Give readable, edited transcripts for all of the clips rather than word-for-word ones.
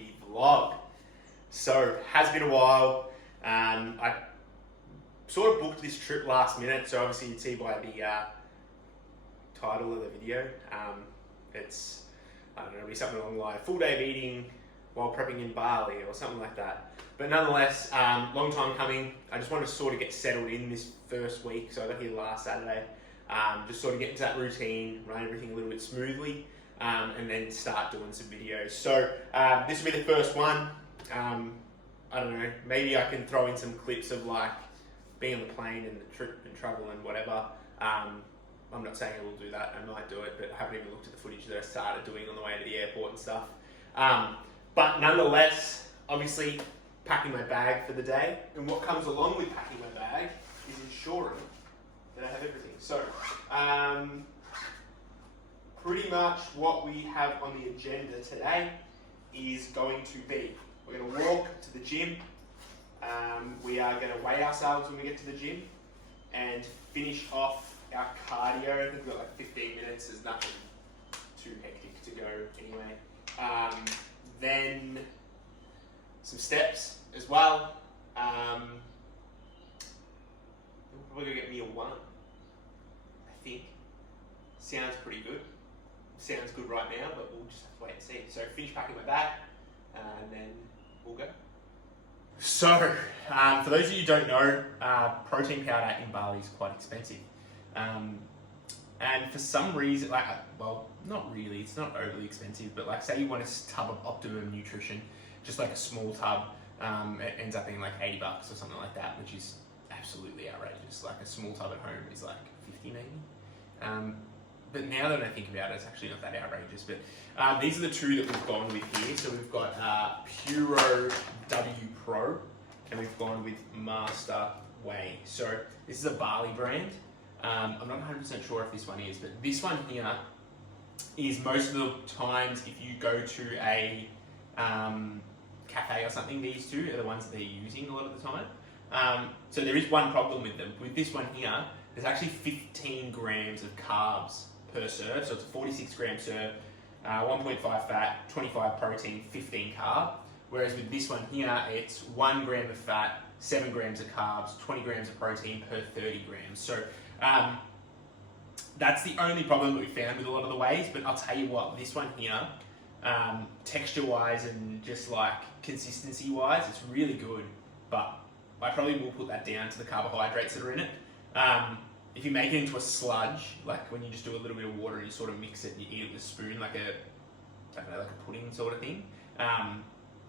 the vlog. So, has been a while. I sort of booked this trip last minute, so obviously you'd see by the title of the video. It's, I don't know, it'll be something along the line, full day of eating while prepping in Bali or something like that. But nonetheless, long time coming. I just wanted to sort of get settled in this first week, so I got here last Saturday. Just sort of get into that routine, run everything a little bit smoothly, and then start doing some videos. So this will be the first one. I don't know, maybe I can throw in some clips of like being on the plane and the trip and travel and whatever. I'm not saying I will do that, I might do it, but I haven't even looked at the footage that I started doing on the way to the airport and stuff. But nonetheless, obviously packing my bag for the day, and what comes along with packing my bag is ensuring that I have everything. So, pretty much what we have on the agenda today is going to be, we're going to walk to the gym, we are going to weigh ourselves when we get to the gym, and finish off our cardio. I think we've got like 15 minutes, there's nothing too hectic to go anyway. Then some steps as well. We'll probably go get meal one, I think. Sounds pretty good. Sounds good right now, but we'll just have to wait and see. So finish packing my bag, and then we'll go. So, for those of you who don't know, protein powder in Bali is quite expensive. And for some reason, like, well, not really, it's not overly expensive, but like say you want a tub of Optimum Nutrition, just like a small tub, it ends up being like $80 or something like that, which is absolutely outrageous. Like a small tub at home is like 50 maybe. But now that I think about it, it's actually not that outrageous. But these are the two that we've gone with here. So we've got Puro W Pro, and we've gone with Master Whey. So this is a Bali brand. I'm not 100% sure if this one is, but this one here is most of the times if you go to a cafe or something, these two are the ones that they're using a lot of the time. So there is one problem with them. With this one here, there's actually 15 grams of carbs per serve, so it's a 46 gram serve, 1.5 fat, 25 protein, 15 carb. Whereas with this one here, it's 1 gram of fat, 7 grams of carbs, 20 grams of protein per 30 grams. So that's the only problem that we found with a lot of the wheys, but I'll tell you what, this one here, texture-wise and just like consistency-wise, it's really good, but I probably will put that down to the carbohydrates that are in it. If you make it into a sludge, like when you just do a little bit of water and you sort of mix it and you eat it with a spoon, like a, I don't know, like a pudding sort of thing,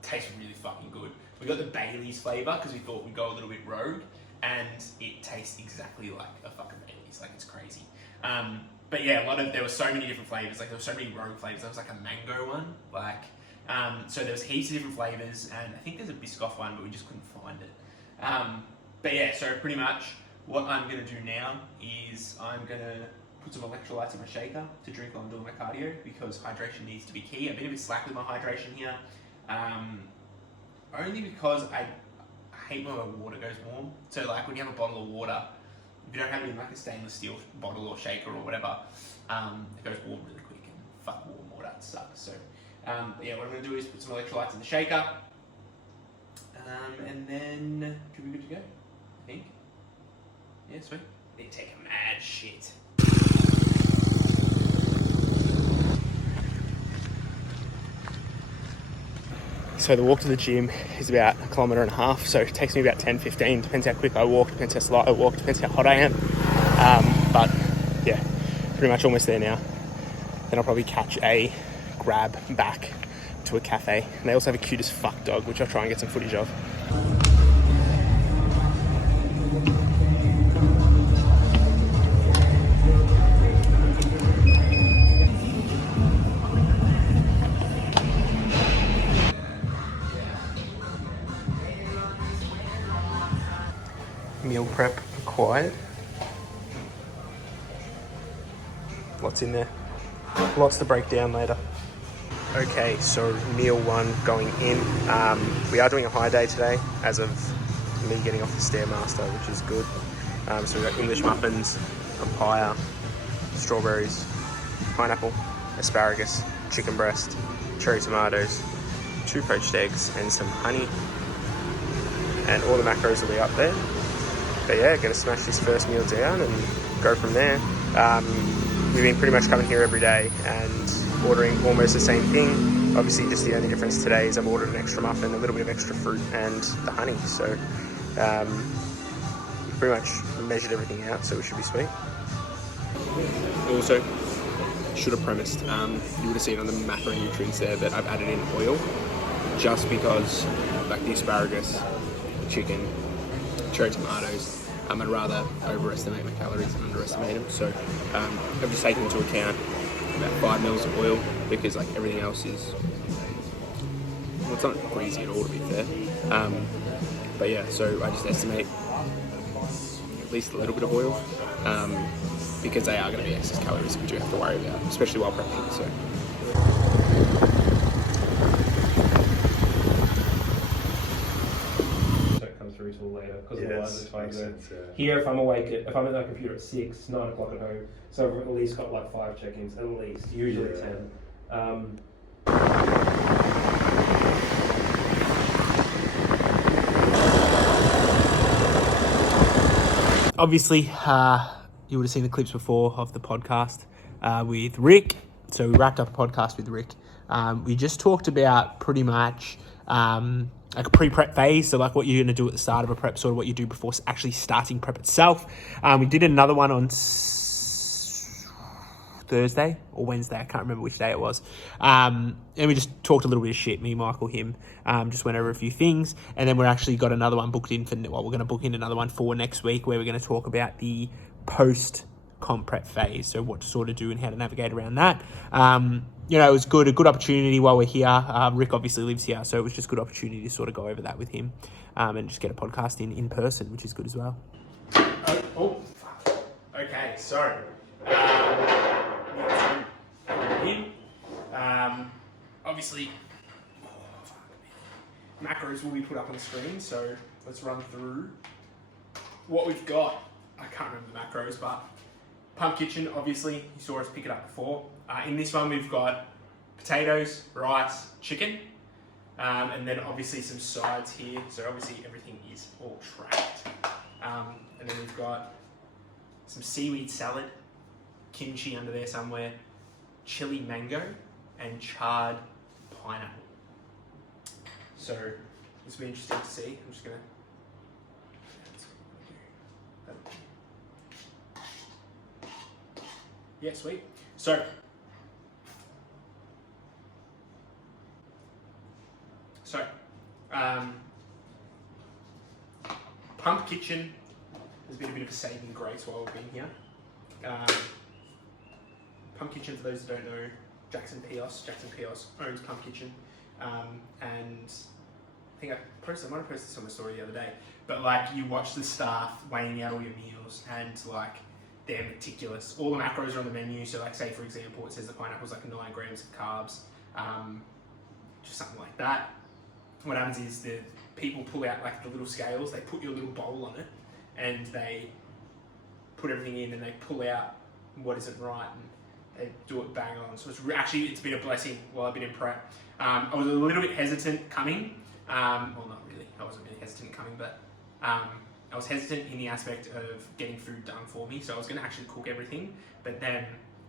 tastes really fucking good. We got the Bailey's flavour because we thought we'd go a little bit rogue, and it tastes exactly like a fucking Bailey's, like it's crazy. But yeah, there were so many different flavours, like there were so many rogue flavours. There was like a mango one, like, so there was heaps of different flavours, and I think there's a Biscoff one, but we just couldn't find it. But yeah, so pretty much what I'm gonna do now is I'm gonna put some electrolytes in my shaker to drink while I'm doing my cardio, because hydration needs to be key. I've been a bit slack with my hydration here, only because I hate when my water goes warm. So like when you have a bottle of water, if you don't have it in like a stainless steel bottle or shaker or whatever, it goes warm really quick, and fuck warm water, it sucks. So yeah, what I'm gonna do is put some electrolytes in the shaker, and then should be good to go, I think. Yeah, sweet. They take a mad shit. So the walk to the gym is about 1.5 kilometers, so it takes me about 10-15, depends how quick I walk, depends how slow I walk, depends how hot I am. But yeah, pretty much almost there now. Then I'll probably catch a grab back to a cafe. And they also have a cute as fuck dog, which I'll try and get some footage of. Meal prep required. Lots in there. Lots to break down later. Okay, so meal one going in. We are doing a high day today as of me getting off the Stairmaster, which is good. So we've got English muffins, papaya, strawberries, pineapple, asparagus, chicken breast, cherry tomatoes, 2 poached eggs and some honey, and all the macros will be up there. But yeah, gonna smash this first meal down and go from there. We've been pretty much coming here every day and ordering almost the same thing. Obviously, just the only difference today is I've ordered an extra muffin, a little bit of extra fruit, and the honey. So pretty much measured everything out, so it should be sweet. Also, should have premised, you would have seen on the macronutrients there that I've added in oil, just because like the asparagus, chicken, cherry tomatoes, I'd rather overestimate my calories than underestimate them. So I've just taken into account about 5 mils of oil, because like everything else is, well, it's not greasy at all, to be fair. But yeah, so I just estimate at least a little bit of oil, because they are going to be excess calories which you have to worry about, especially while prepping. So through till later, because otherwise it's fine. Here, if I'm awake, if I'm at my computer at 6, 9 o'clock at home, so I've at least got like 5 check-ins, at least, usually 10. obviously, you would have seen the clips before of the podcast with Rick. So we wrapped up a podcast with Rick. We just talked about pretty much like a pre-prep phase, so like what you're going to do at the start of a prep, sort of what you do before actually starting prep itself. We did another one on Thursday or Wednesday, I can't remember which day it was, and we just talked a little bit of shit, me, Michael, him, just went over a few things, and then we're actually got another one booked in for, well, we're going to book in another one for next week, where we're going to talk about the post-comp prep phase, so what to sort of do and how to navigate around that. You know, it was good, a good opportunity while we're here. Rick obviously lives here, so it was just a good opportunity to sort of go over that with him, and just get a podcast in person, which is good as well. Okay, so obviously macros will be put up on the screen, so let's run through what we've got. I can't remember the macros, but Pump Kitchen, obviously, you saw us pick it up before. In this one, we've got potatoes, rice, chicken, and then obviously some sides here. So obviously everything is all tracked. And then we've got some seaweed salad, kimchi under there somewhere, chili mango, and charred pineapple. So this will be interesting to see. I'm just gonna. Yeah, sweet. So Pump Kitchen has been a bit of a saving grace while we've been here. Pump Kitchen, for those who don't know, Jackson Pios owns Pump Kitchen, and I think I might have posted this on my story the other day, but like you watch the staff weighing out all your meals, and like they're meticulous. All the macros are on the menu, so like say for example it says the pineapple's like 9 grams of carbs, just something like that. What happens is the people pull out like the little scales, they put your little bowl on it, and they put everything in, and they pull out what isn't right, and they do it bang on. So it's been a blessing while I've been in prep. I was a little bit hesitant coming, well not really, I wasn't really hesitant coming, but I was hesitant in the aspect of getting food done for me, so I was going to actually cook everything, but then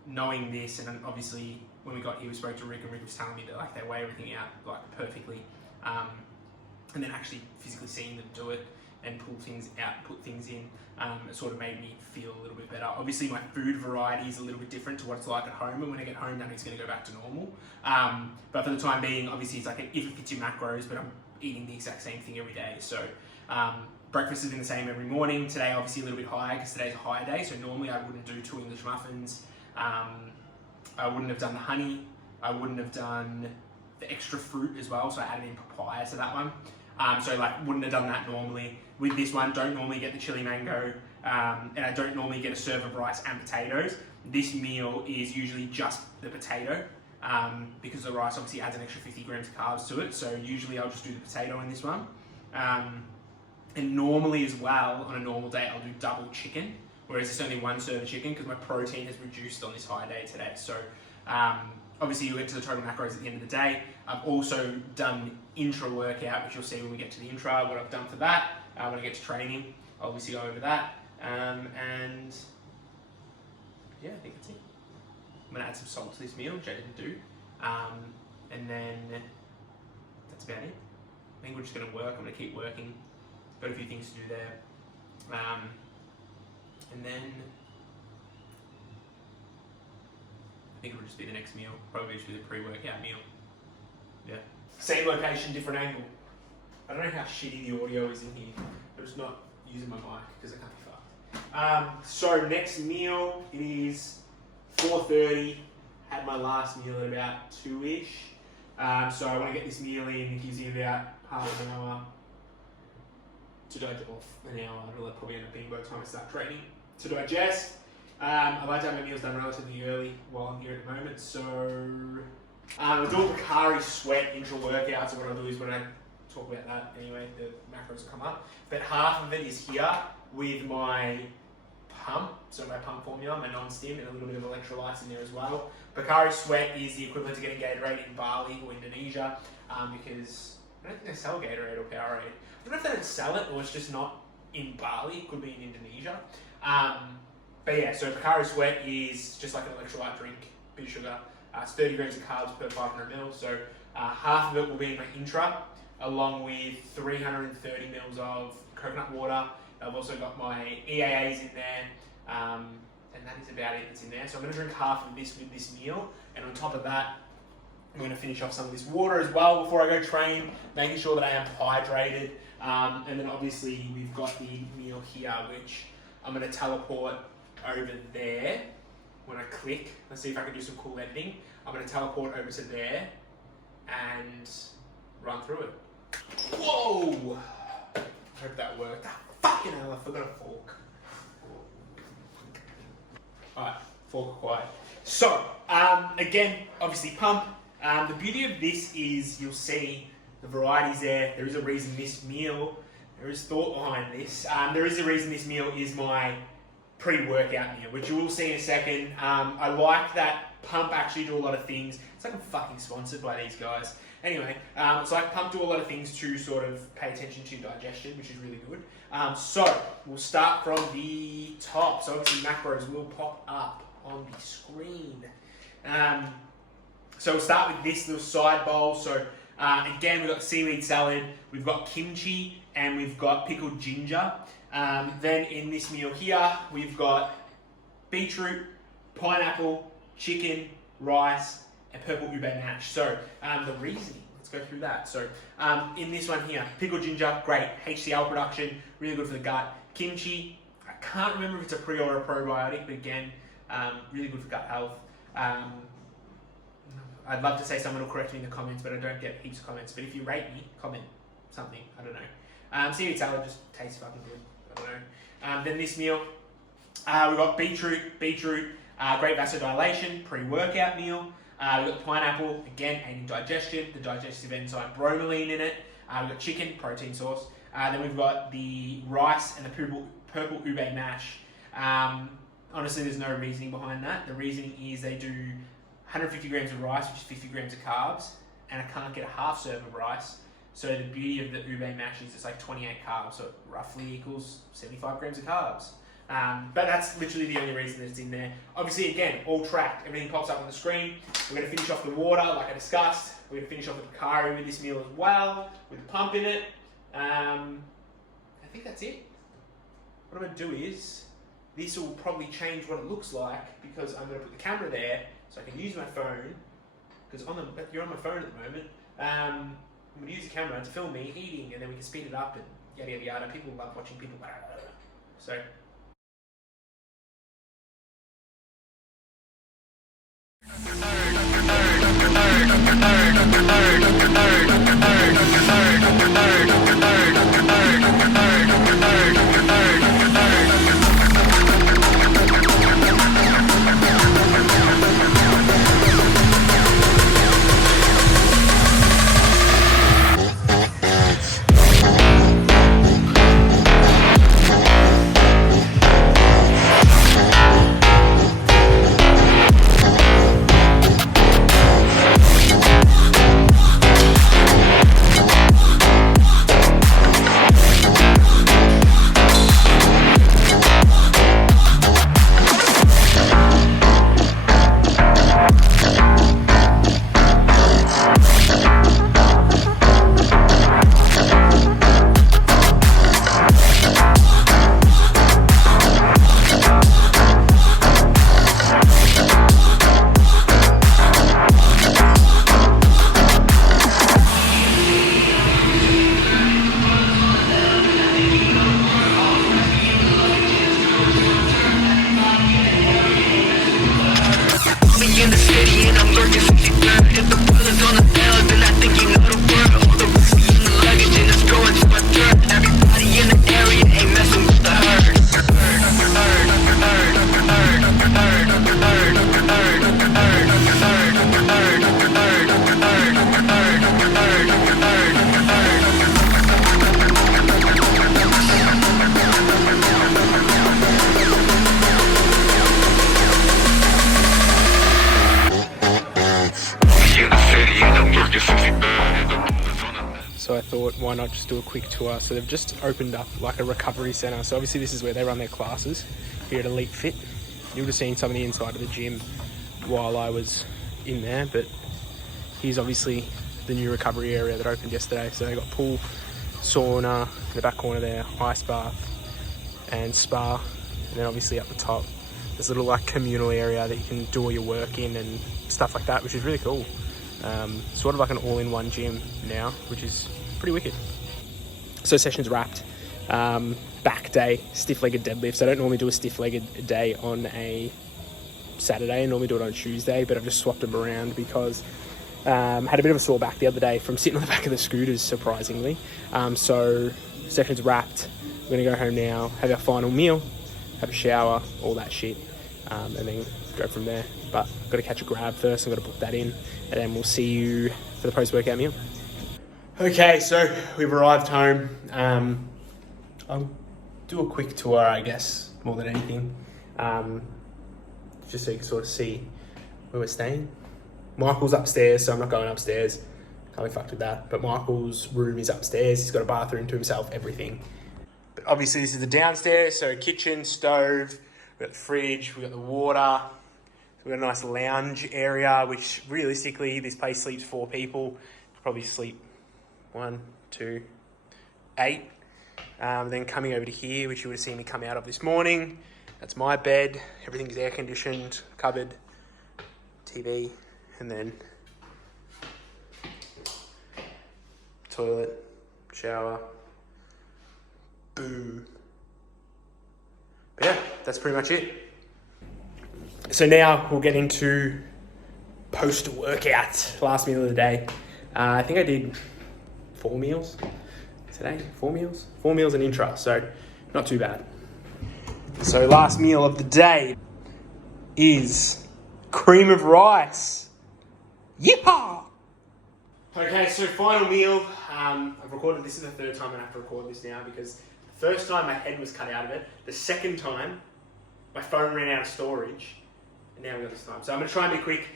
knowing this, and then obviously when we got here we spoke to Rick, and Rick was telling me that like they weigh everything out like perfectly, and then actually physically seeing them do it and pull things out, put things in, it sort of made me feel a little bit better. Obviously my food variety is a little bit different to what it's like at home, and when I get home nothing's going to go back to normal, but for the time being, obviously it's like if it fits your macros, but I'm eating the exact same thing every day. So breakfast has been the same every morning. Today obviously a little bit higher because today's a higher day, so normally I wouldn't do 2 English muffins, I wouldn't have done the honey, I wouldn't have done the extra fruit as well, so I added in papaya to that one. So like wouldn't have done that normally. With this one, don't normally get the chili mango, and I don't normally get a serve of rice and potatoes. This meal is usually just the potato, because the rice obviously adds an extra 50 grams of carbs to it, so usually I'll just do the potato in this one. And normally as well, on a normal day, I'll do double chicken, whereas it's only 1 serve of chicken because my protein has reduced on this high day today. So obviously you get to the total macros at the end of the day. I've also done intra workout, which you'll see when we get to the intra, what I've done for that. When I get to training, I'll obviously go over that. And yeah, I think that's it. I'm gonna add some salt to this meal, which I didn't do. And then that's about it. I think we're just gonna work. I'm gonna keep working. Got a few things to do there. And then I think it'll just be the next meal. Probably just be the pre-workout meal. Yeah. Same location, different angle. I don't know how shitty the audio is in here. I'm just not using my mic because I can't be fucked. So next meal, it is 4:30. Had my last meal at about 2-ish. So I want to get this meal in. It gives me about half an hour to digest, off an hour. It'll probably end up being by the time I start training to digest. I like to have my meals done relatively early while I'm here at the moment. So I'll do a Bakari sweat intra workout. So what I'll do is when I talk about that anyway, the macros will come up. But half of it is here with my pump, so my pump formula, my non-stim, and a little bit of electrolytes in there as well. Bakari sweat is the equivalent to getting Gatorade in Bali or Indonesia, because I don't think they sell Gatorade or Powerade. I don't know if they don't sell it or it's just not in Bali. It could be in Indonesia. But yeah, so Bakari sweat is just like an electrolyte drink, bit of sugar. It's 30 grams of carbs per 500 mils. So half of it will be in my intra, along with 330 mils of coconut water. I've also got my EAAs in there, and that is about it that's in there. So I'm going to drink half of this with this meal, and on top of that, I'm going to finish off some of this water as well before I go train, making sure that I am hydrated. And then obviously we've got the meal here, which I'm going to teleport over there when I click. Let's see if I can do some cool editing. I'm going to teleport over to there and run through it. Whoa! I hope that worked. Fucking hell, I forgot a fork. Alright, fork quiet. So, again, obviously pump. The beauty of this is you'll see the varieties there. There is a reason this meal, there is thought behind this. There is a reason this meal is my pre-workout meal, which you will see in a second. I like that pump actually do a lot of things. It's like I'm fucking sponsored by these guys. Anyway, so like pump do a lot of things to sort of pay attention to digestion, which is really good. So we'll start from the top. So obviously macros will pop up on the screen. So we'll start with this little side bowl. So again, we've got seaweed salad, we've got kimchi, and we've got pickled ginger. Then in this meal here, we've got beetroot, pineapple, chicken, rice, and purple ube mash. So the reasoning, let's go through that. So in this one here, pickled ginger, great, HCl production, really good for the gut. Kimchi, I can't remember if it's a pre or a probiotic, but again, really good for gut health. I'd love to say someone will correct me in the comments, but I don't get heaps of comments. But if you rate me, comment something, I don't know. Seaweed salad just tastes fucking good, I don't know. Then this meal, we've got beetroot, great vasodilation, pre-workout meal. We've got pineapple, again, aiding digestion, the digestive enzyme bromelain in it. We've got chicken, protein source. Then we've got the rice and the purple ube mash. Honestly, there's no reasoning behind that. The reasoning is they do 150 grams of rice, which is 50 grams of carbs, and I can't get a half serve of rice. So the beauty of the ube mash is it's like 28 carbs, so it roughly equals 75 grams of carbs. But that's literally the only reason that it's in there. Obviously, again, all tracked. Everything pops up on the screen. We're going to finish off the water, like I discussed. We're going to finish off the Bakari with this meal as well, with the pump in it. I think that's it. What I'm going to do is, this will probably change what it looks like, because I'm going to put the camera there, so I can use my phone, because you're on my phone at the moment. I'm going to use the camera to film me eating, and then we can speed it up and yada yada yada. People love watching people. So. so I thought, why not just do a quick tour? So they've just opened up like a recovery centre. So obviously this is where they run their classes here at Elite Fit. You would have seen some of the inside of the gym while I was in there, but here's obviously the new recovery area that opened yesterday. So they got pool, sauna, in the back corner there, ice bath and spa, and then obviously up the top there's a little like communal area that you can do all your work in and stuff like that, which is really cool. Sort of like an all-in-one gym now, which is pretty wicked. So session's wrapped. Back day, stiff-legged deadlifts. I don't normally do a stiff-legged day on a Saturday. I normally do it on a Tuesday, but I've just swapped them around because had a bit of a sore back the other day from sitting on the back of the scooters, surprisingly. So session's wrapped. We're going to go home now, have our final meal, have a shower, all that shit, and then go from there. But I've got to catch a grab first. I've got to book that in, and then we'll see you for the post-workout meal. Okay, so we've arrived home. I'll do a quick tour, I guess, more than anything, just so you can sort of see where we're staying. Michael's upstairs, so I'm not going upstairs. Can't be fucked with that. But Michael's room is upstairs. He's got a bathroom to himself, everything. But obviously this is the downstairs, so kitchen, stove, we've got the fridge, we've got the water. We've got a nice lounge area, which realistically, this place sleeps 4 people. Probably sleep 1, 2, 8. Then coming over to here, which you would have seen me come out of this morning. That's my bed. Everything's air conditioned, cupboard, TV, and then toilet, shower, boom. But yeah, that's pretty much it. So now we'll get into post-workout, last meal of the day. I think I did 4 meals today, 4 meals? 4 meals and intra, so not too bad. So last meal of the day is cream of rice. Yeehaw! Okay, so final meal. I've recorded, this is the 3rd time I have to record this now because the first time my head was cut out of it, the second time my phone ran out of storage, and now we got this time. So I'm going to try and be quick.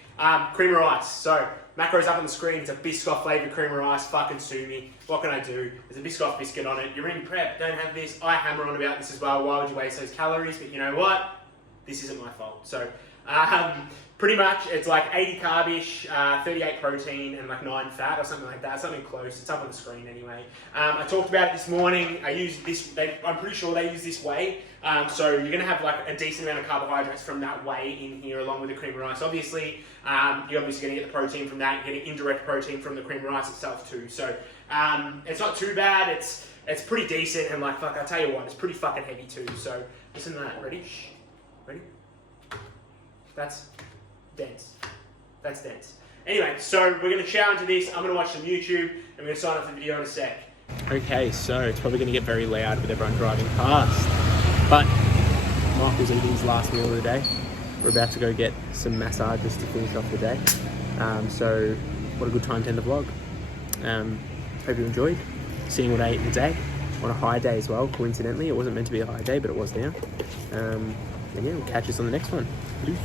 Cream of rice. So macros up on the screen. It's a Biscoff flavoured cream of rice. Fucking sue me. What can I do? There's a Biscoff biscuit on it. You're in prep. Don't have this. I hammer on about this as well. Why would you waste those calories? But you know what? This isn't my fault. So pretty much it's like 80 carb-ish, 38 protein and like 9 fat or something like that. Something close. It's up on the screen anyway. I talked about it this morning. I use this. I'm pretty sure they use this whey. So you're going to have like a decent amount of carbohydrates from that whey in here along with the cream of rice. Obviously, you're obviously going to get the protein from that. You're getting indirect protein from the cream of rice itself too. So it's not too bad. It's pretty decent. And like, fuck, I tell you what, it's pretty fucking heavy too. So listen to that. Ready? Shh. Ready? That's dense. That's dense. Anyway, so we're going to chow into this. I'm going to watch some YouTube and we're going to sign off the video in a sec. Okay, so it's probably going to get very loud with everyone driving past. But Michael's eating his last meal of the day. We're about to go get some massages to finish off the day. So what a good time to end the vlog. Hope you enjoyed seeing what I ate in the day. On a high day as well, coincidentally. It wasn't meant to be a high day, but it was now. And yeah, we'll catch us on the next one. Peace.